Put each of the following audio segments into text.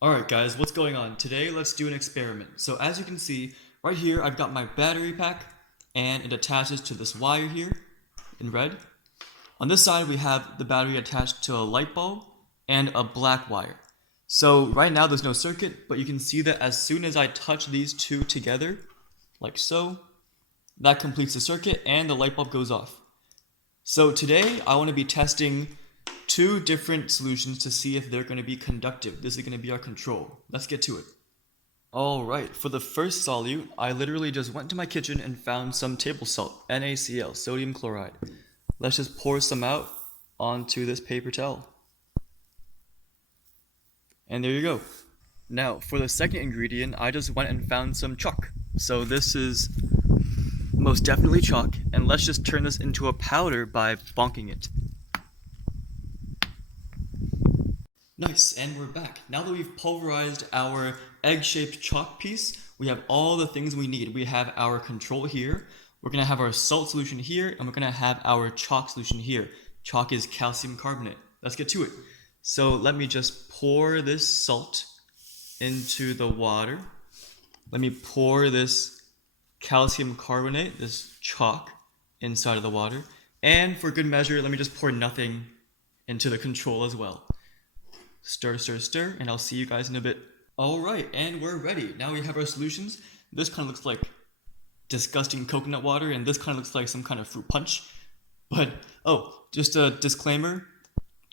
Alright guys, what's going on? Today let's do an experiment. So as you can see, right here I've got my battery pack and it attaches to this wire here in red. On this side we have the battery attached to a light bulb and a black wire. So right now there's no circuit, but you can see that as soon as I touch these two together, like so, that completes the circuit and the light bulb goes off. So today I want to be testing two different solutions to see if they're going to be conductive. This is going to be our control. Let's get to it. Alright, for the first solute, I literally just went to my kitchen and found some table salt, NaCl, sodium chloride. Let's just pour some out onto this paper towel. And there you go. Now, for the second ingredient, I just went and found some chalk. So this is most definitely chalk, and let's just turn this into a powder by bonking it. Nice, and we're back. Now that we've pulverized our egg-shaped chalk piece, we have all the things we need. We have our control here, we're going to have our salt solution here, and we're going to have our chalk solution here. Chalk is calcium carbonate. Let's get to it. So let me just pour this salt into the water. Let me pour this calcium carbonate, this chalk, inside of the water. And for good measure, let me just pour nothing into the control as well. Stir, stir, stir, and I'll see you guys in a bit. Alright, and we're ready. Now we have our solutions. This kind of looks like disgusting coconut water, and this kind of looks like some kind of fruit punch. But, just a disclaimer,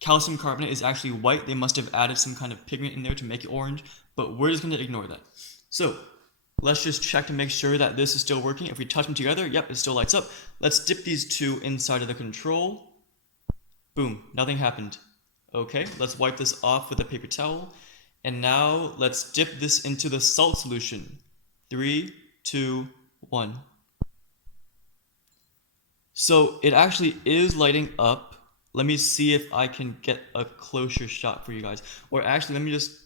calcium carbonate is actually white. They must have added some kind of pigment in there to make it orange, but we're just going to ignore that. So, let's just check to make sure that this is still working. If we touch them together, yep, it still lights up. Let's dip these two inside of the control. Boom, nothing happened. Okay, let's wipe this off with a paper towel. And now let's dip this into the salt solution. 3, 2, 1. So it actually is lighting up. Let me see if I can get a closer shot for you guys. Or actually, let me just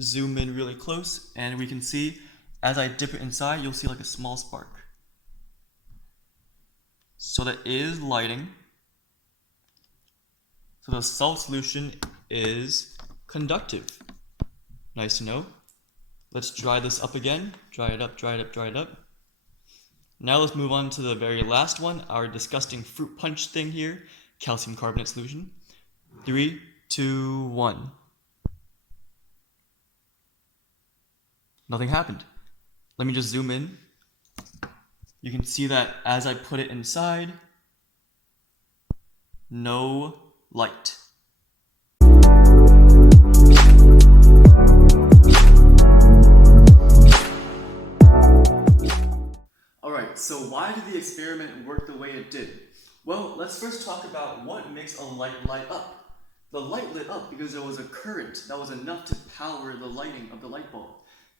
zoom in really close, and we can see as I dip it inside, you'll see like a small spark. So that is lighting. So the salt solution is conductive. Nice to know. Let's dry this up again. Dry it up, dry it up, dry it up. Now let's move on to the very last one, our disgusting fruit punch thing here, calcium carbonate solution. 3, 2, 1. Nothing happened. Let me just zoom in. You can see that as I put it inside, no light. Alright, so why did the experiment work the way it did? Well, let's first talk about what makes a light light up. The light lit up because there was a current that was enough to power the lighting of the light bulb.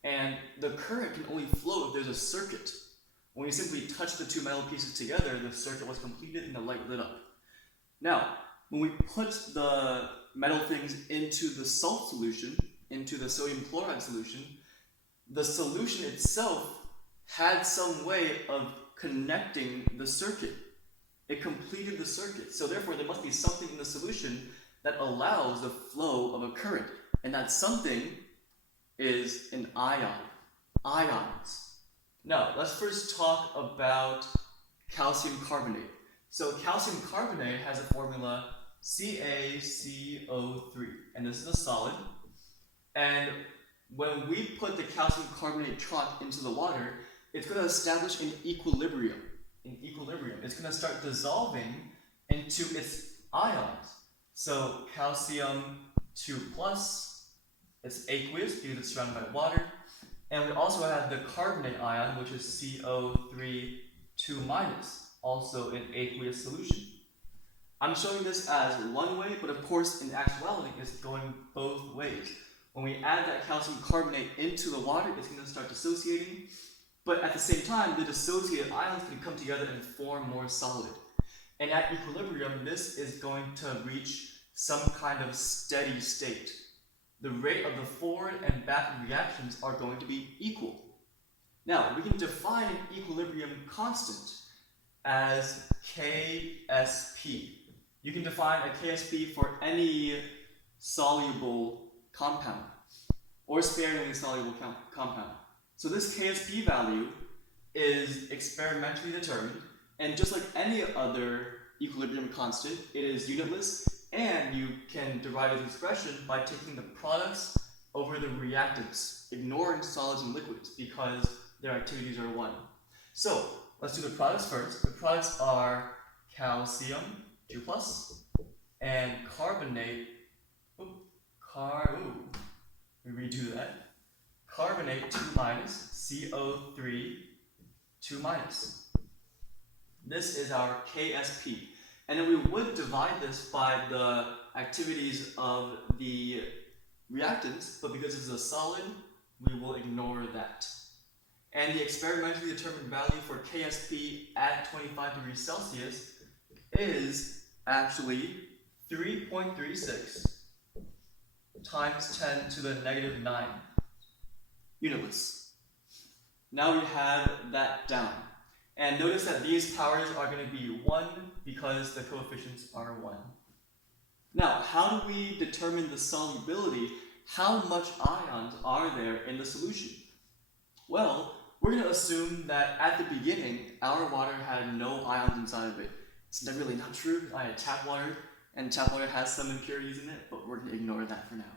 And the current can only flow if there's a circuit. When we simply touch the two metal pieces together, the circuit was completed and the light lit up. Now, when we put the metal things into the salt solution, into the sodium chloride solution, the solution itself had some way of connecting the circuit. It completed the circuit. So therefore, there must be something in the solution that allows the flow of a current. And that something is an ion. Ions. Now, let's first talk about calcium carbonate. So calcium carbonate has a formula CaCO3, and this is a solid. And when we put the calcium carbonate chalk into the water, it's going to establish an equilibrium. It's going to start dissolving into its ions. So calcium 2+, it's aqueous because it's surrounded by water. And we also have the carbonate ion, which is CO3 2-, also an aqueous solution. I'm showing this as one way, but of course in actuality it's going both ways. When we add that calcium carbonate into the water, it's going to start dissociating, but at the same time the dissociated ions can come together and form more solid. And at equilibrium, this is going to reach some kind of steady state. The rate of the forward and backward reactions are going to be equal. Now, we can define an equilibrium constant as Ksp. You can define a Ksp for any soluble compound. or sparingly soluble compound. So this Ksp value is experimentally determined, and just like any other equilibrium constant, it is unitless, and you can derive its expression by taking the products over the reactants, ignoring solids and liquids because their activities are 1. So let's do the products first. The products are calcium 2+, and carbonate. We redo that. Carbonate 2-, CO3 2-. This is our Ksp. And then we would divide this by the activities of the reactants, but because it's a solid, we will ignore that. And the experimentally determined value for Ksp at 25 degrees Celsius is actually 3.36 times 10 to the negative 9 unitless. Now we have that down. And notice that these powers are going to be 1 because the coefficients are 1. Now, how do we determine the solubility? How much ions are there in the solution? Well, we're going to assume that at the beginning, our water had no ions inside of it. It's really not true. I had tap water, and tap water has some impurities in it, but we're going to ignore that for now.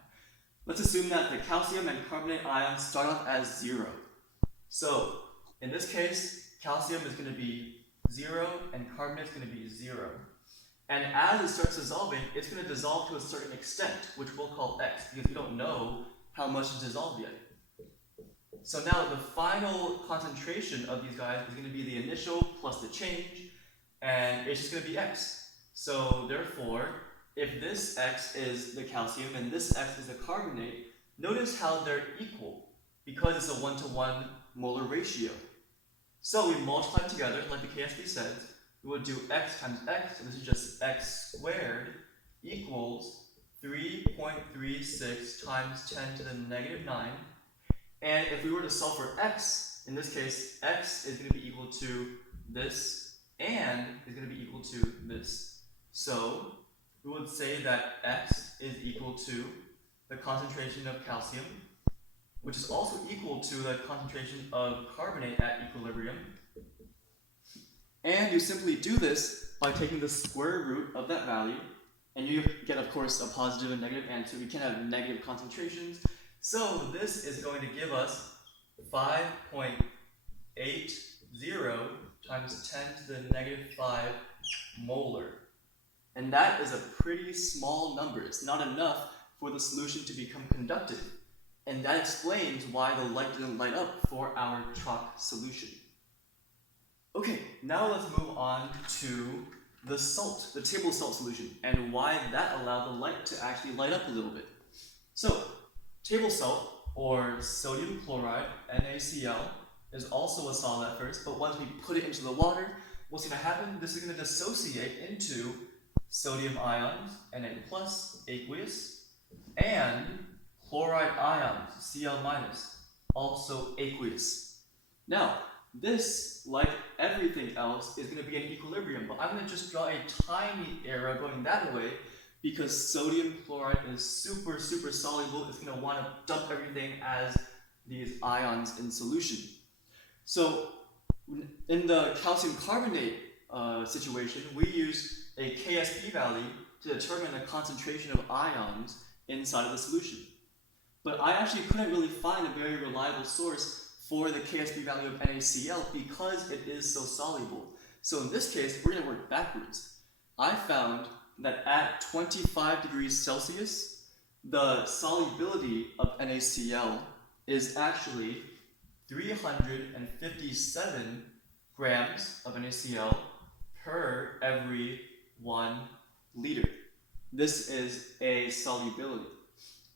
Let's assume that the calcium and carbonate ions start off as 0. So, in this case, calcium is going to be 0, and carbonate is going to be 0. And as it starts dissolving, it's going to dissolve to a certain extent, which we'll call x, because we don't know how much is dissolved yet. So now the final concentration of these guys is going to be the initial plus the change, and it's just going to be x. So therefore, if this x is the calcium and this x is the carbonate, notice how they're equal, because it's a 1-to-1 molar ratio. So we multiply together, like the Ksp says. We will do x times x, and this is just x squared, equals 3.36 times 10 to the negative 9. And if we were to solve for x, in this case, x is going to be equal to this, and is going to be equal to this. So we would say that x is equal to the concentration of calcium, which is also equal to the concentration of carbonate at equilibrium. And you simply do this by taking the square root of that value, and you get, of course, a positive and negative answer. We can't have negative concentrations. So this is going to give us 5.80 times 10 to the negative 5 molar. And that is a pretty small number. It's not enough for the solution to become conductive. And that explains why the light didn't light up for our chalk solution. Okay, now let's move on to the salt, the table salt solution, and why that allowed the light to actually light up a little bit. So, table salt, or sodium chloride, NaCl, is also a solid at first, but once we put it into the water, what's going to happen? This is going to dissociate into sodium ions, Na+, aqueous, and chloride ions, Cl-, also aqueous. Now, this, like everything else, is going to be in equilibrium, but I'm going to just draw a tiny arrow going that way because sodium chloride is super soluble. It's going to want to dump everything as these ions in solution. So in the calcium carbonate situation, we use a Ksp value to determine the concentration of ions inside of the solution. But I actually couldn't really find a very reliable source for the Ksp value of NaCl because it is so soluble. So in this case, we're going to work backwards. I found that at 25 degrees Celsius, the solubility of NaCl is actually 357 grams of NaCl per every 1 liter. This is a solubility.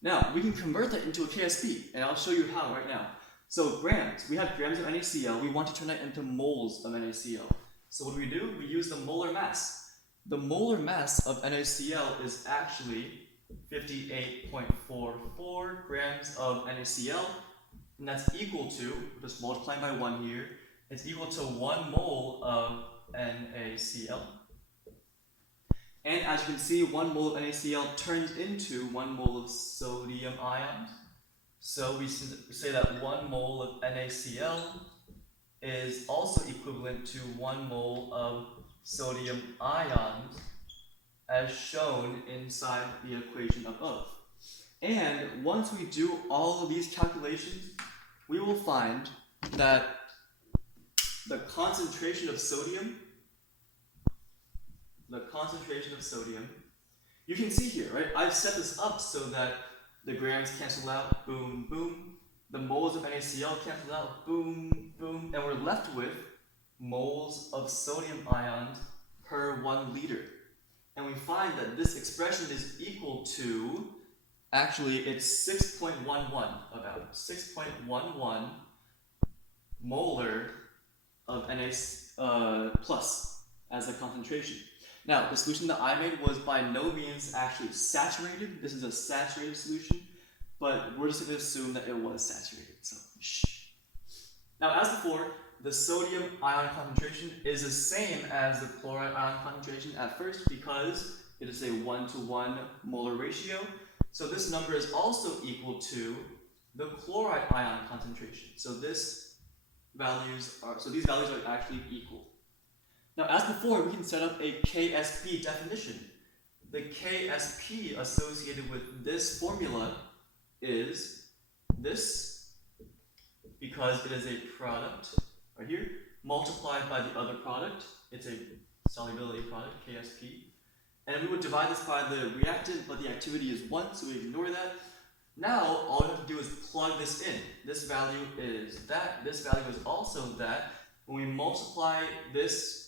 Now, we can convert that into a Ksp, and I'll show you how right now. So grams, we have grams of NaCl, we want to turn that into moles of NaCl. So what do? We use the molar mass. The molar mass of NaCl is actually 58.44 grams of NaCl, and that's equal to, just multiplying by 1 here, it's equal to 1 mole of NaCl. And as you can see, 1 mole of NaCl turns into 1 mole of sodium ions. So we say that 1 mole of NaCl is also equivalent to 1 mole of sodium ions as shown inside the equation above. And once we do all of these calculations, we will find that the concentration of sodium, you can see here, right? I've set this up so that the grams cancel out, boom, boom. The moles of NaCl cancel out, boom, boom. And we're left with moles of sodium ions per 1 liter. And we find that this expression is equal to, actually it's 6.11, about 6.11 molar of Na plus as a concentration. Now, the solution that I made was by no means actually saturated. This is a saturated solution, but we're just going to assume that it was saturated, so shh. Now, as before, the sodium ion concentration is the same as the chloride ion concentration at first because it is a 1-to-1 molar ratio. So this number is also equal to the chloride ion concentration. So these values are actually equal. Now, as before, we can set up a Ksp definition. The Ksp associated with this formula is this, because it is a product, right here, multiplied by the other product. It's a solubility product, Ksp. And we would divide this by the reactant, but the activity is 1, so we ignore that. Now, all we have to do is plug this in. This value is that, this value is also that. When we multiply this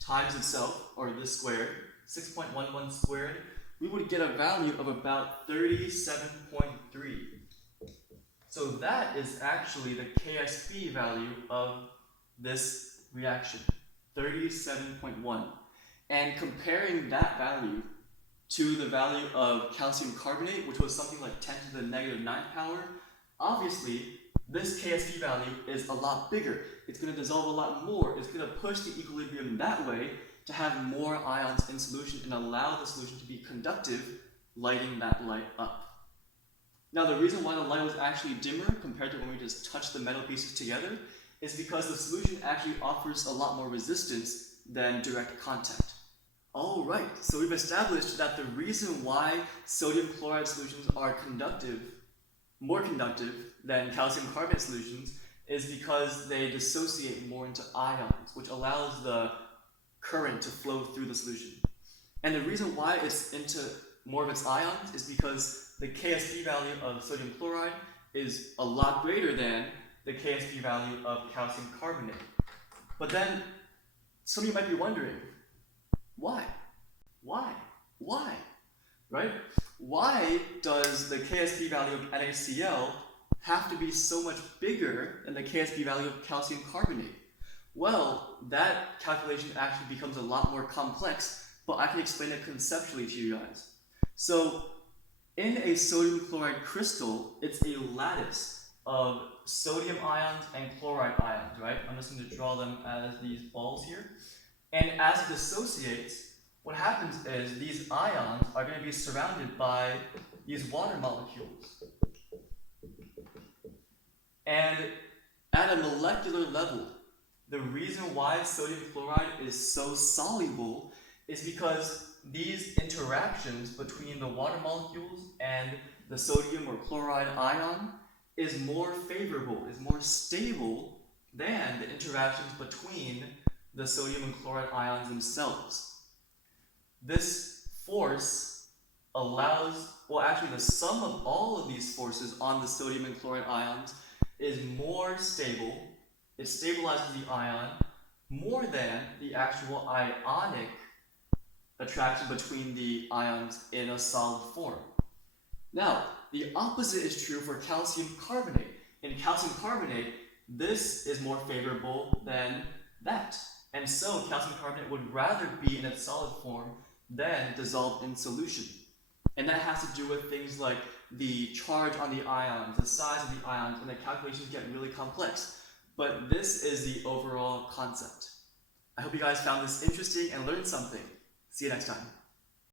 times itself, or this squared, 6.11 squared, we would get a value of about 37.3. So that is actually the Ksp value of this reaction, 37.1. And comparing that value to the value of calcium carbonate, which was something like 10 to the negative 9th power, obviously this Ksp value is a lot bigger. It's going to dissolve a lot more. It's going to push the equilibrium that way to have more ions in solution and allow the solution to be conductive, lighting that light up. Now, the reason why the light was actually dimmer compared to when we just touched the metal pieces together is because the solution actually offers a lot more resistance than direct contact. Alright, so we've established that the reason why sodium chloride solutions are more conductive than calcium carbonate solutions is because they dissociate more into ions, which allows the current to flow through the solution. And the reason why it's into more of its ions is because the Ksp value of sodium chloride is a lot greater than the Ksp value of calcium carbonate. But then, some of you might be wondering, why? Right? Why does the Ksp value of NaCl have to be so much bigger than the Ksp value of calcium carbonate? Well, that calculation actually becomes a lot more complex, but I can explain it conceptually to you guys. So, in a sodium chloride crystal, it's a lattice of sodium ions and chloride ions, right? I'm just going to draw them as these balls here. And as it dissociates, what happens is these ions are going to be surrounded by these water molecules. And at a molecular level, the reason why sodium chloride is so soluble is because these interactions between the water molecules and the sodium or chloride ion is more favorable, is more stable than the interactions between the sodium and chloride ions themselves. This force allows, well, actually the sum of all of these forces on the sodium and chloride ions is more stable. It stabilizes the ion more than the actual ionic attraction between the ions in a solid form. Now, the opposite is true for calcium carbonate. In calcium carbonate, this is more favorable than that. And so calcium carbonate would rather be in its solid form than dissolved in solution. And that has to do with things like the charge on the ions, the size of the ions, and the calculations get really complex. But this is the overall concept. I hope you guys found this interesting and learned something. See you next time.